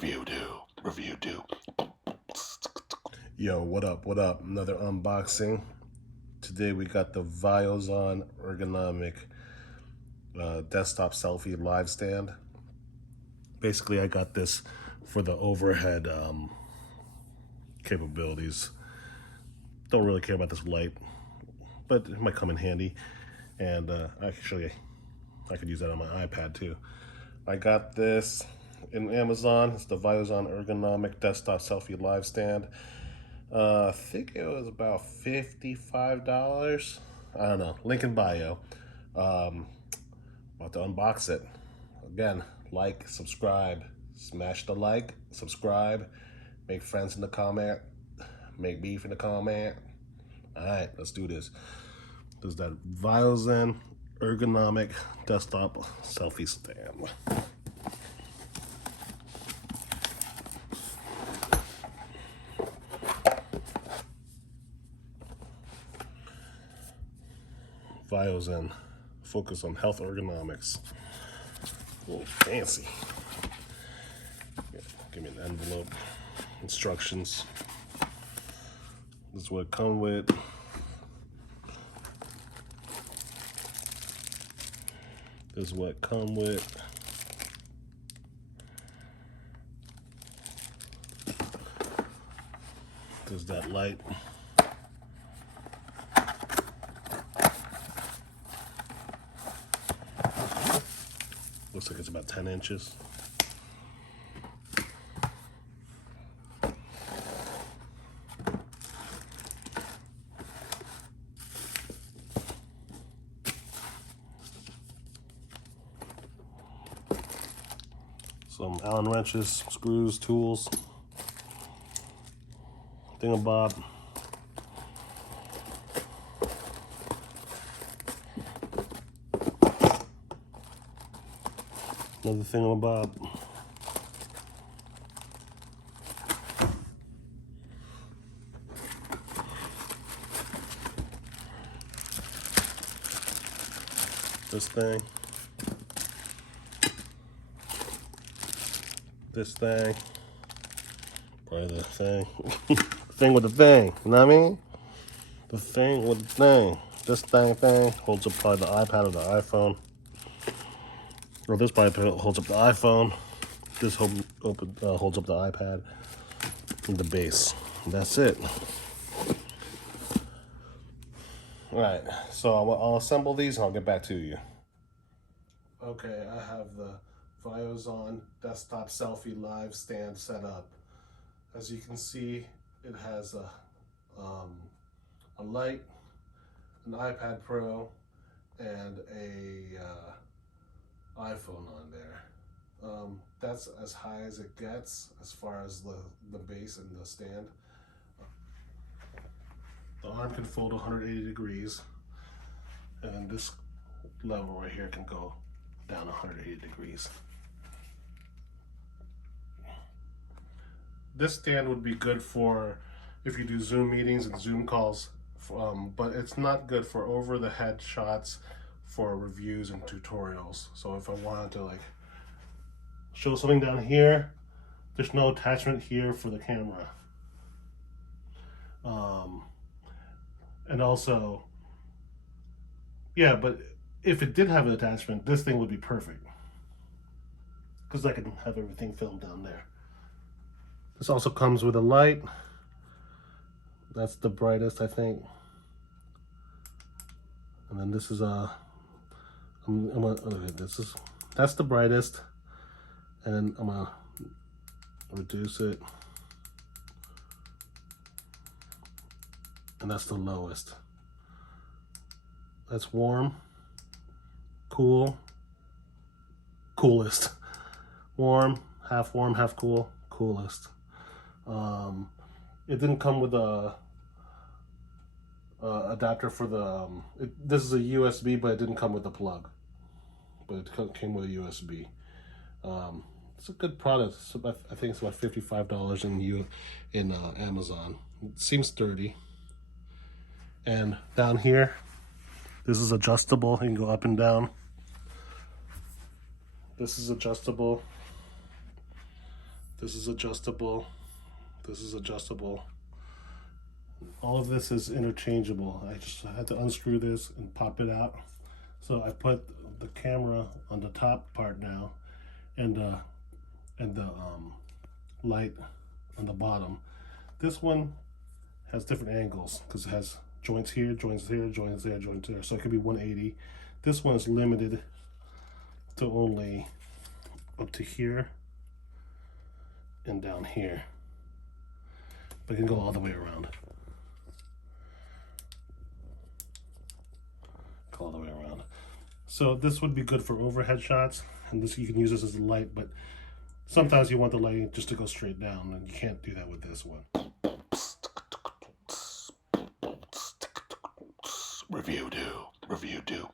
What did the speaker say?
Review do. Yo, what up? What up? Another unboxing. Today we got the Viozon ergonomic desktop selfie live stand. Basically, I got this for the overhead capabilities. Don't really care about this light, but it might come in handy. And actually, I could use that on my iPad too. I got this in Amazon. It's the Viozon ergonomic desktop selfie live stand. I think it was about $55. I don't know. Link in bio. About to unbox it. Again, like, subscribe. Smash the like, subscribe, make friends in the comment, make beef in the comment. Alright, let's do this. There's that Viozon ergonomic desktop selfie stand. Viozon, focus on health ergonomics. A little fancy. Give me an envelope. Instructions. This is what it comes with. This is what it comes with. There's that light. Looks like it's about 10 inches. Some Allen wrenches, screws, tools, thingamabob. Another thingamabob. This thing. This thing. Probably the thing. Thing with the thing. You know what I mean? The thing with the thing. This thing holds up probably the iPad or the iPhone. Or this probably holds up the iPhone. This holds up the iPad and the base. And that's it. Alright, so I'll assemble these and I'll get back to you. Okay, I have the Viozon desktop selfie live stand set up. As you can see, it has a light, an iPad Pro, and a iPhone on there. That's as high as it gets as far as the base and the stand. The arm can fold 180 degrees, and this level right here can go down 180 degrees. This stand would be good for if you do Zoom meetings and Zoom calls, but it's not good for over-the-head shots for reviews and tutorials. So if I wanted to like show something down here, there's no attachment here for the camera. And also, yeah, but if it did have an attachment, this thing would be perfect, because I can have everything filmed down there. This also comes with a light. That's the brightest, I think. And then this is that's the brightest, and I'm gonna reduce it, and that's the lowest. That's warm, cool, coolest. Warm, half cool, coolest. It didn't come with a adapter for the, this is a USB, but it didn't come with a plug. But it came with a USB. It's a good product. I think it's about $55 in Amazon. It seems sturdy. And down here, this is adjustable. You can go up and down. This is adjustable. This is adjustable. This is adjustable. All of this is interchangeable. I just had to unscrew this and pop it out. So I put the camera on the top part now, and the light on the bottom. This one has different angles because it has joints here, joints there, joints there, joints there. So it could be 180. This one is limited to only up to here and down here, but it can go all the way around. Go all the way around. So this would be good for overhead shots, and this, you can use this as a light, but sometimes you want the lighting just to go straight down, and you can't do that with this one. Review do.